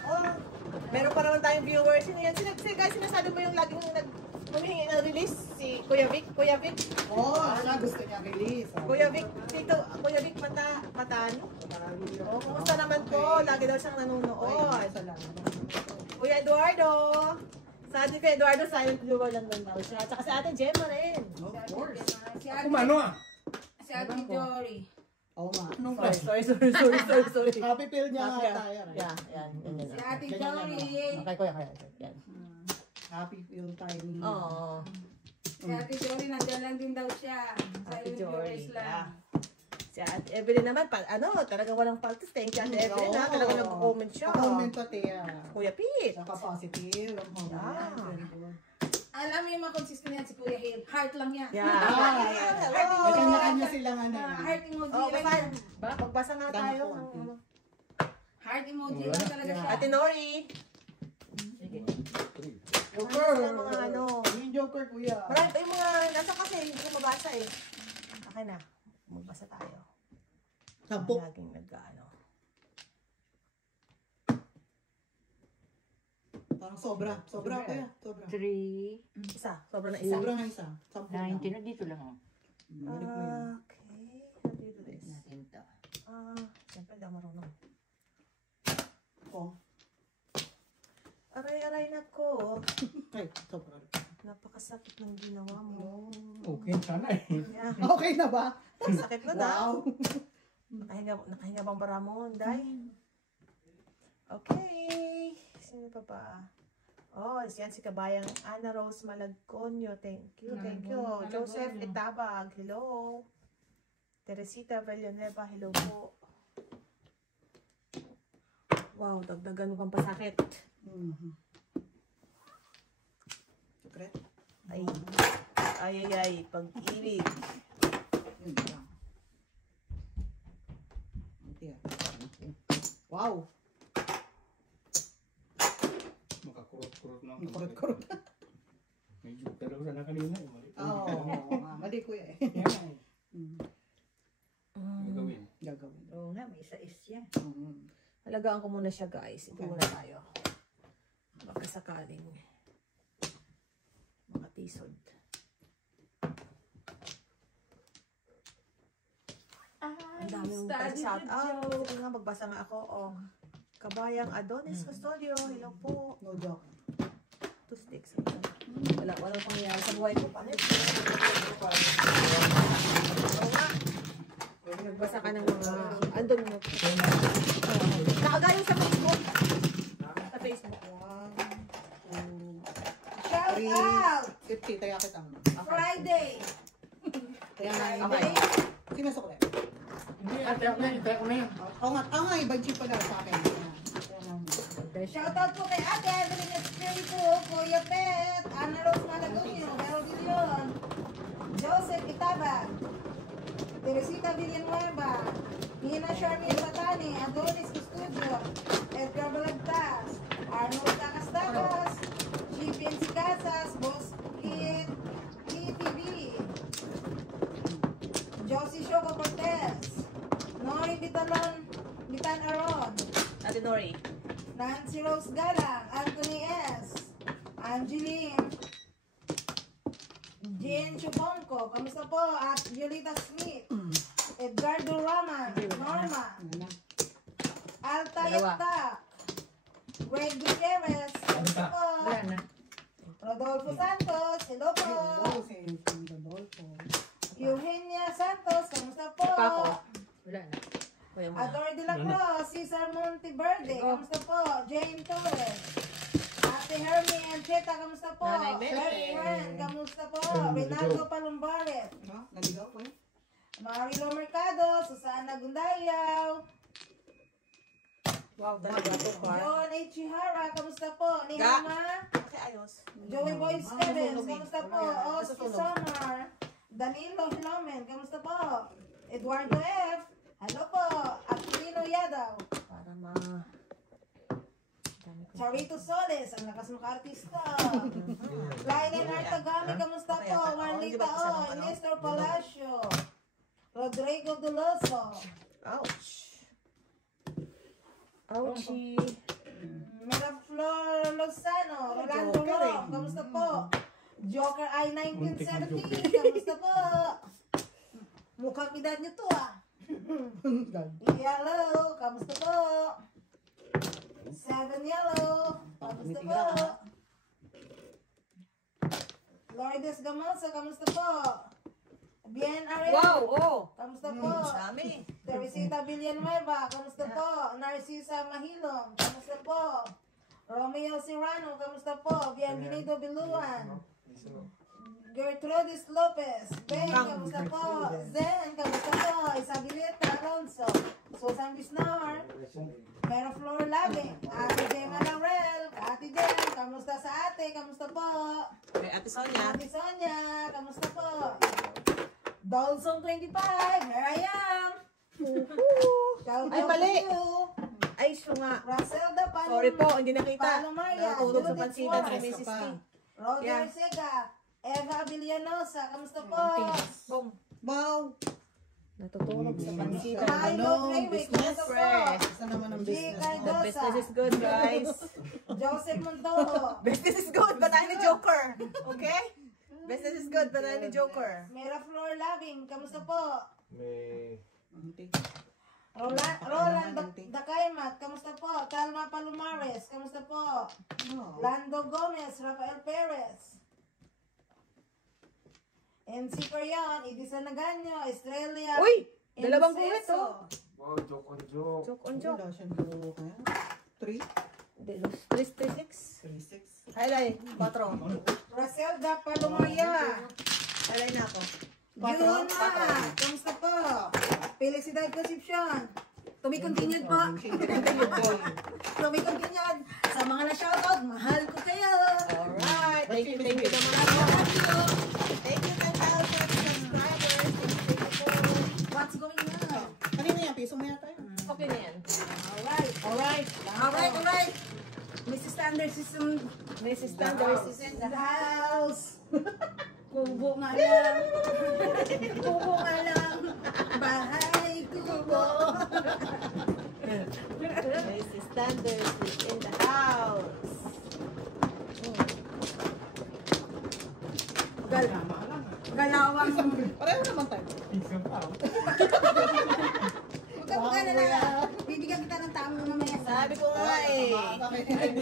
Oh, meron pa naman tayong viewers. Sino yan? Guys, sinasabi mo yung laging humihingi ng release? Si Kuya Vic? Kuya Vic? Oo, siya gusto niya release. Kuya Vic, Kuya Vic Patano? Oh, kumusta naman po? Lagi daw siyang nanonood. Kuya Eduardo. Sa atin kay Eduardo, silent viewer lang din daw siya. Tsaka sa atin, Gemma rin. Of course. Si Ate, Kumano ah. si Ate Jory. Oo nga. Sorry. Happy pill niya nga tayo. Yeah, yan. Si Ate Jory. Okay, kuya, kaya. Yan. Happy pill tayo. Oo. Si Ate Jory, nandiyan lang din daw siya. Ate Silent Jory. viewers lang. Si Ate Evelyn naman, talagang walang paltos. Thank you, Ate Evelyn, ha? Talagang nag-comment siya. Comment pa tiya. Kuya Pete. Saka positive. Ah. Very good. Alam mo yung mga consistent yan si Kuya Hill. Heart lang yan. Yeah. May kanya-kanya silang ano. Heart emoji Oh, lang yan. magbasa nga tayo. Heart emoji lang talaga siya. Ate Nori. Joker. Yung mga ano. Yung Joker, kuya. Marami pa yung mga, nasa kasi, hindi ko mabasa eh. Okay na. Magbasa tayo. Sampo. Laging nag-ano. Parang sobra. Sobra, kuya. Sobra. 3, Isa. Sobrang na isa. Sobra na isa. Sampo na. 19, dito lang oh. Balik mo yun. Okay. How do you do this? Natin to. Siyempre, hindi ako marunong. Oh. Aray-aray na ko. Ay, sobra. Napakasakit ng ginawa mo. Okay, sana eh. Yeah. Okay na ba? Sakit na daw. Wow. Nakahinga bang para mo, Day? Okay. Sino pa ba? Oh, yan si kabayang Ana Rose Malagconyo. Thank you. Joseph Itabag. Hello. Teresita Villanueva. Hello po. Wow, dagdagan mo kang pasakit. Secret? Ay, pag-ibig. Yun lang. Wow. Makakurot-kurot na. Kurot-kurot. Medyo pero na kanina eh. Oo, mali ko eh. Yan eh. Gagawin. Gagawin. Oo nga, may isa-is yan. Halagaan ko muna siya, guys. Ito muna tayo. Baka sakaling mga tisod. Ang dami mong shout out. Sige nga, magbasa nga ako. Oh. Kabayang Adonis Custodio. Hello po. No joke. 2 sticks. Walang pangyayari sa buhay ko. Paano? Oo nga. Nagbasa ka ng mga andun mo. Nakagaya sa Facebook. Sa Facebook. Shout out! 50, tayo kita. Friday! Kaya nga, Friday! sinasok ulit. Hindi, ate ako na yan. Oo nga, iba yung chip pala sa akin. Shout out po kay Ate Evelyn Espiritu, Kuya Pet, Ana Rose Malagonyo, Meryl Gilion, Joseph Itabag, Teresita Villanueva, Nina Charmian Batani, Adonis Custodio, Edgar Balagtas, Arnold Takas-Takas, Chipian Casas, Boss Kid, ETV, Josie Shoco Cortez, Nori Bitan Aron, Ate Nori. Nancy Rose Galang, Anthony S. Angeline, Jane Chuponco, kamusta po? At Yolita Smith, Edgardo Raman, Norma, Alta Yata, Greg Gutierrez, kamusta po? Wala na. Rodolfo Santos, hello po. Rodolfo. Eugenia Santos, kamusta po? Paco. Wala na. Kuya mo. Ador de la Cruz, Cesar Monteverde, kamusta po? Jane Torres, Ate Hermie Ancheta, kamusta po? Nanay Bete. Larry Ren, kamusta po? Rinaldo Palumbaret, Ha? Naligaw ko eh. Marilo Mercado, Susana Gundayaw, Wow, talaga ito pa. John H. Chihara, kamusta po? Ni Ga. Hama, Okay, ayos. Joey Boyd Stevens, kamusta po? Oski Nasusunog. Samar, Danilo Hilomen, kamusta po? Eduardo F. Hello po. Aquilino Yadaw, Para ma... Charito Soles, ang lakas maka-artista. Lainel Artagami, kamusta po? Juanita O, Nestor Palacio, Rodrigo Duloso, Ouch. Ouchie. Miraflor Lozano, Rolando Joker Ro, eh. kamusta po? Joker I 1917, kamusta po? Mukhang edad niyo to ah. Yellow, kamusta po? 7 Yellow, kamusta po? Lourdes Gamoso, kamusta po? Bien Ariel, Wow, oh. kamusta po? Dami. Teresita Villanueva, kamusta po? Narcisa Mahilong, kamusta po? Romeo Serrano, kamusta po? Bienvenido Biluan. Gertrudis Lopez, Ben, kamusta po? Zen, kamusta po? Isabelita Alonso, Susan Bisnar, Mera Flor Labing, Ate Gemma Laurel, Ate Jen, kamusta sa ate? Kamusta po? Okay, Ate Sonia. Ate Sonia, kamusta po? Dolson 25, here I am. Shout Ay, out mali. to you. Ay, siya nga. Racelda Palom, Sorry po, hindi nakita. Palumaria, Natulog sa Judith pansitan si Suarez, Mrs. P. Roger Yeah. Sega, Eva Villanosa, kamusta po? Boom. Wow. Natutulog sa pansitan. Milo Graywick, business kamusta po? fresh. Isa naman ang G. business. The Cardosa, business is good, guys. Joseph Montojo, Business is good, but I'm the Joker. Okay? Business is good, but I'm the Joker. Mera Flor Labing, kamusta po? May... Roland Dakaymat, kamusta po? Telma Palomares, kamusta po? Lando Gomez, Rafael Perez. MC Corion, Edison Naganyo, Estrella. Uy! Dalawang guhit, Enceso. oh. Wow, joke on joke. Joke on joke. Wala siyang dalawa kaya. 3? 336. 3-6. Highlight, 4. Raselda Palomaya. Highlight na ako. Juna, kamusta po? Felicidad Concepcion. To be continued po. To be continued. Sa mga na-shoutout, mahal ko kayo. Alright. Thank you naman ako. Thank you 10,000 subscribers. Thank you po. What's going on? Kanina yan, piso mo yata yun. Okay na yan. Alright. Alright. Mrs. Anderson. Mrs. Standards is in The house. Kubo nga lang. Kubo nga lang. Bahay kubo. Mrs. Standards is in the house. Galawang. Pareho naman tayo. Piso pa. Huwag ka na lang. Bibigyan kita ng tamo mamaya. Sabi ko nga eh.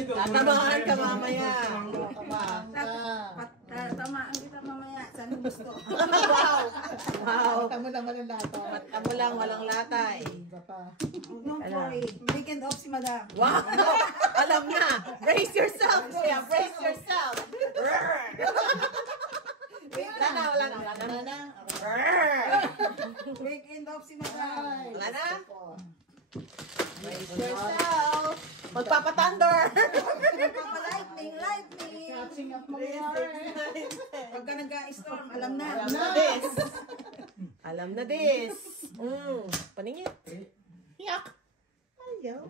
Tatamaan ka mamaya. Tamaan kita mamaya. Saan gusto? Wow. Wow. Tama naman ang lata. Mata mo lang, walang latay. Don't worry. Weekend off si madam. Wow. Alam na. Brace yourself, kuya. Brace yourself. Wala na. Weekend off si madam. Wala na. Brace yourself. Magpapatandor. Lightning. Catching up mangyayari. Pagka nag-storm, alam na. Alam na this. Alam na this. Paningit. Yak! Ayaw.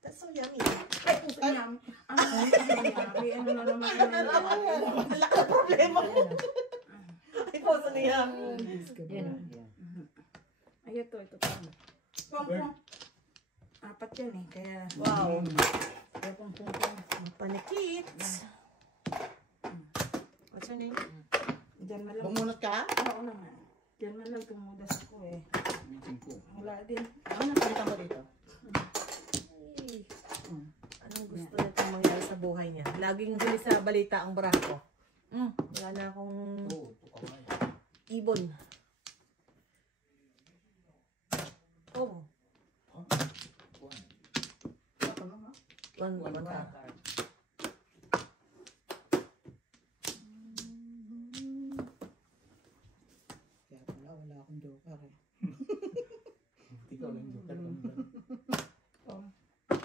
That's so yummy. Ay, puso niya. Ano na naman. Wala ka problema. Ay, puso niya. Yan. Ay, ito tama. Pong. Apat yan eh, kaya... Wow. Pong. Panikit. What's your name? Diyan na lang. Bumunot ka? Oo naman. Diyan na lang tumudas ako eh. Meeting ko. Wala din. Ano nakita mo dito? Ay. Anong gusto nitong mangyari sa buhay niya? Laging huli sa balita ang barako. Wala na akong Oo, tukamay. ibon. Oh. One card. Kaya pala, wala akong joker eh. Ikaw lang joker lang.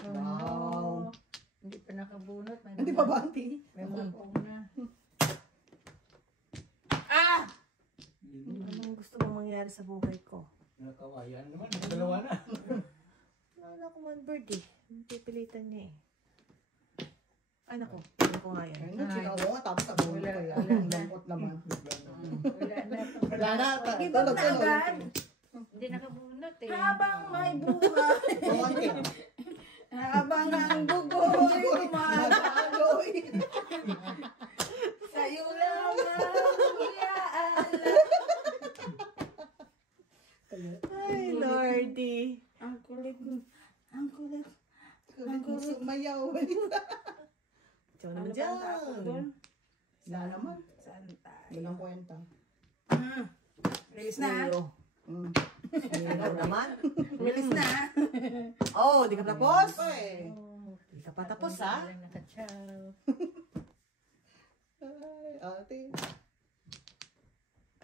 Wow! Hindi pa nakabunot. Hindi pa ba, auntie? May mga na. Anong gusto mong mangyari sa buhay ko? Nakawayan naman. Dalawa na. Wala akong one bird eh. Pipilitan niya eh. Ay nako, ano ko nga yan. Ayun na, sinawa nga, tapos nabuhay Wala, kaya. wala Ang na. lambot naman. Wala na. Wala na, Give up na agad. Hindi nakabunot eh. Habang may buhay. Bumonte. Habang ang bugoy Madaloy. sa'yo lang ang iyaan. Ay, Lordy. Ang kulit. Sumayaw. Diyo naman dyan. Wala naman. Saan tayo? Walang kwenta. Release na. Zero. Zero naman. Release na. Oh, di ka tapos? Ay, Di ka pa tapos ha? Walang nakachaw. ate.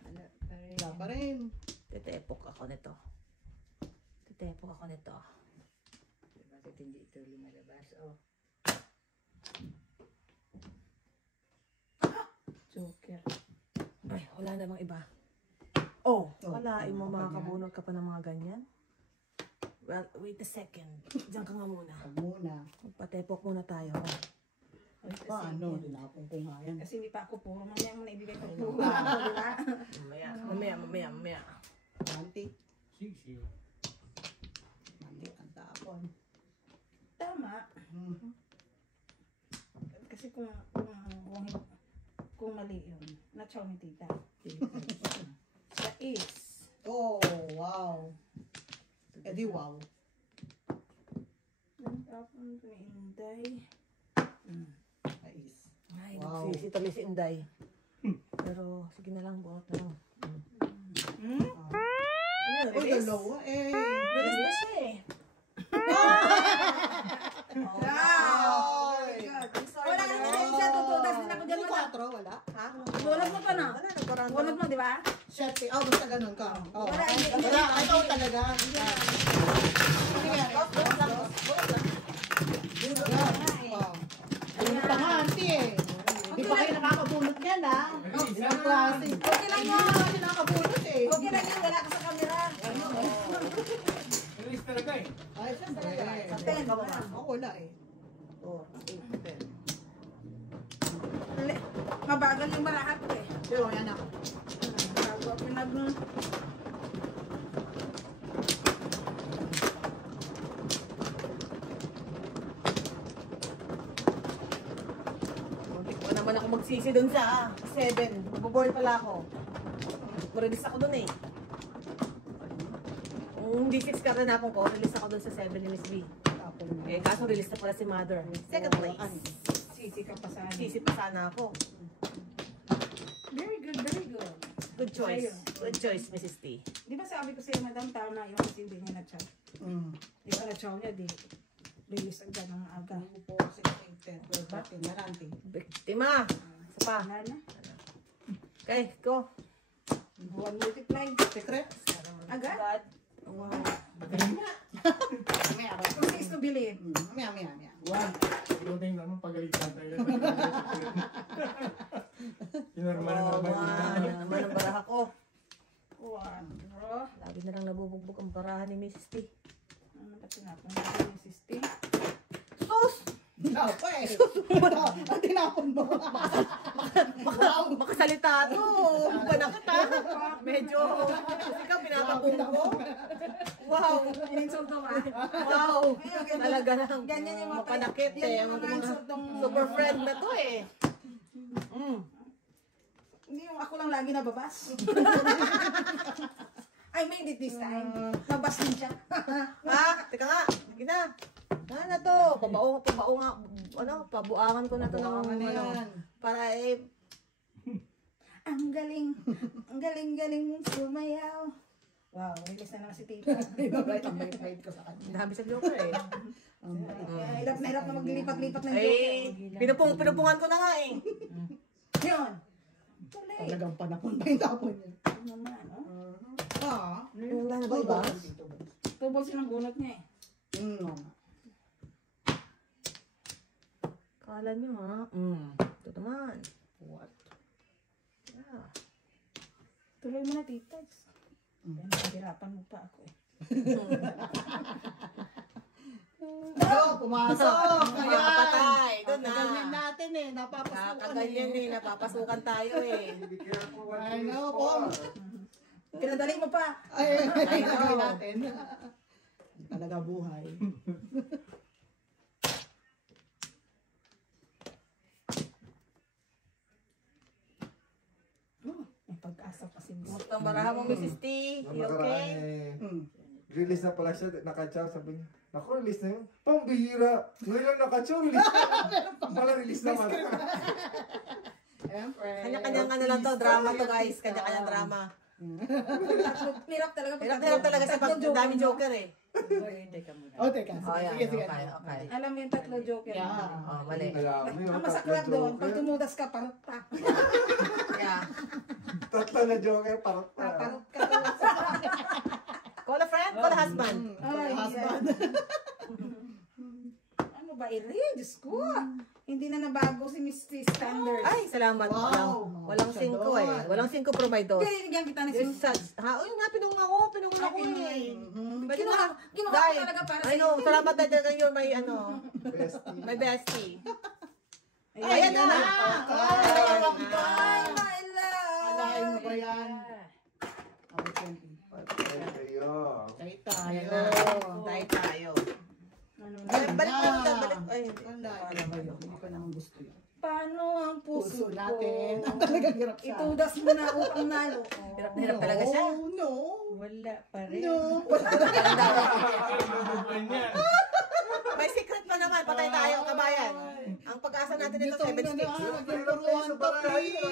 Wala pa rin. Wala pa rin. Tetepok ako nito. Bakit hindi ito lumalabas? Oh. Joker. Ay, wala namang iba. Oh, Oh, walain mo ano ka makakabunot ka pa ng mga ganyan? Well, wait a second. Diyan ka nga muna. Huwag muna. Magpatepok muna tayo. Paano? Dinapong ko nga yan. Kasi hindi pa ako puro. Mamaya mo na ibigay ko puro. Diba? Mamaya. Auntie. Sisi. Mali ang tapon. Tama. Kasi kung mali yun, na-chow ni tita. Sa is. Oh, wow. Eh di wow. Inday. Nice. Ay, Wow. nagsisi tuloy si Inday. Pero, sige na lang, buhat na lang. Hmm? Ano, Uy, release? dalawa eh. Release na siya eh. Wow! Very good. Wala ka na isa, tutudas din ako dyan. May 4, wala? Ha? Bunot mo pa na. Wala, nagparang Bunot mo, di ba? Siyempre, basta ganun ka. Oh. Wala, hindi. Wala, ikaw talaga. Sige, oh. Ayun pa nga, auntie eh. Di pa kayo nakakabunot yan, ha? Isang klase. Okay lang Hindi yan. pa kasi nakakabunot eh. Okay lang yan, wala ka sa camera. Release talaga eh. Ay, siyempre. Sa 10 ka ba? Ako wala eh. Oh, 8, 10. Mabagal yung malahat eh. Pero yan ako. Bago pinag... Hindi ko naman ako magsisi dun sa 7. Nagbo-boil pala ako. Release ako dun eh. Kung D6 ka ranapon ko, release ako dun sa 7 ni Miss B. Eh, kaso release na pala si Mother. Second place. Sisi ka pa sana. Sisi pa sana ako. Very good, very good. Good choice. Good choice, Mrs. T. Di ba sabi ko sa'yo, madam, tama yung kasi hindi niya na-chow. Di ba na-chow niya, di release agad ng aga. 4, 6, 8, 10, 12, 13, naranti. Biktima. Isa pa. Wala na. Okay, go. 1 multiply. Secret? Agad? Wow. Maya, Kung 6 to bilhin. maya, maya. Loading naman pagalitan tayo. Inormal na Oh, ba? man. Yan naman ang baraha ko. 4. Lagi na lang nabubugbog ang baraha ni Mrs. T. Ano ba tinapon natin yung system? Sus! Apa eh. Ang tinapon mo. Makasalita to. Banakit ha. Medyo, ikaw pinapakong ko. Wow. Ininsulto ka? Wow. Talaga lang. Ganyan yung mga mapanakit eh. Yan yung mga insultong... Super friend na to eh. Hindi yung ako lang lagi nababas. I made it this time. Nabas din siya. Ha? Teka nga. Sige na. Na to. Pabao nga. Pabuangan ko na to ng Ano yan? para eh. Ang galing mong sumayaw. Wow, release na lang si Tita. Right, ang bait ko sa kanya. Dami sa joker eh. Hirap na maglipat-lipat ng Ay, joker. pinupungan ko na nga eh. Yun. Tuloy. Talagang panahon ba yung tapon niya? Ano naman, oh. Wala na ba iba? Tubol silang bunot niya eh. Kala nyo ha? Ito naman. What? Yeah. Tuloy mo na, Tita. Hirapan mo pa ako eh. Pumasok! Makakapatay. Doon na. Ganyan natin eh. Napapasukan Kakaganyan eh. Napapasukan tayo eh. I know po. Pinadali mo pa. Ay, I know. gawin natin. Talaga buhay. May pag-asa pa si Miss. Musta ang baraha mo, Mrs. T? You okay? Release na pala siya, naka-chow, sabi niya, naku, release na yun. Pambihira. Ngayon lang naka-chow, release na. Pala release naman. Kanya-kanyang ano lang to, drama to guys. Kanya-kanyang drama. Hirap talaga. Hirap talaga sa dami joker eh. Teka muna. Oh, teka. Oh, yan. Sige, sige. Okay. Alam mo yung tatlo joker. Yeah. Oh, mali. Ang masaklap doon, pag tumudas ka, parot pa. Yeah. Tatlo na joker, parang Parot ka. Call a friend, call a husband. Ay, Husband. ano ba, Iri? Diyos ko. Hindi na nabago si Mr. Standard. Ay, salamat. Wow. Walang 5 eh. Walang 5 provider. Pero hinigyan kita ni Yes, ha? Uy, nga, pinunga ko eh. Pwede Kinuha na. ko Dahil, talaga para I know, salamat na dyan kayo may bestie. may bestie. Ayan Ayan na. Ay, my love. Alain mo ba yan? Ako 20. Patay kayo. Tayo Ayan tayo. na. Tayo. Ay, Balik mo na, balik. Ay, Hindi ko naman gusto yun. Paano ang puso Puso natin. ko? Ang talagang hirap siya. Itudas mo na upang nalo. hirap na hirap talaga siya. No. Wala pa rin. No. May secret pa naman. Patay tayo, kabayan. Ang pag-asa natin ito, 7 sticks. Nagturuan to, please.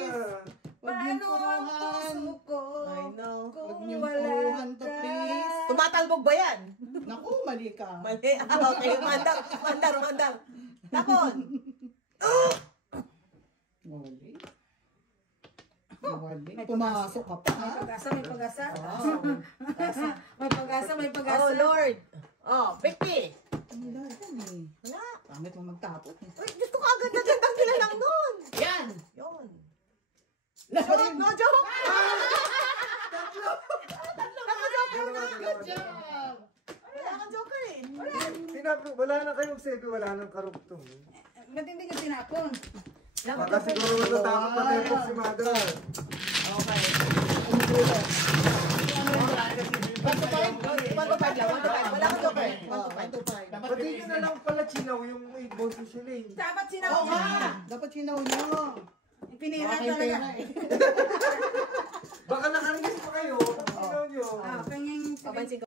Huwag niyong Paano ang turuhan. puso ko I know. Huwag kung niyong wala turuhan to, ka? please. Tumatalbog ba yan? Naku, mali ka. Mali. Okay, mandar. Tapon. Mali. Mali. Pumasok ka pa, ha? May pag-asa. Wow. May pag-asa. Oh, Lord. Oh, 50. Wala yan eh. Wala. Pangit mo magtapot eh. Uy, gusto ko agad na gandang nila lang nun. Yan! Yun. Joke, no joke. Good job! Wala kang joker eh. Wala na kayong sebi, wala nang karugtong. Ba't hindi ka tinapon? Baka siguro natatakot na tayo si mother. Okay. One to five? 1 to 5 lang, 1 to 5. Wala kang joker. 1 to 5. 1 to 5. Pati nyo na lang pala chinaw yung 8 balls yung shilling. Dapat Oo sinabi nga! niya. Dapat sinaw niyo. Pinira Aking talaga. pera eh. Baka nakarigis pa kayo. Chinaw nyo. Kanyang Papansin ko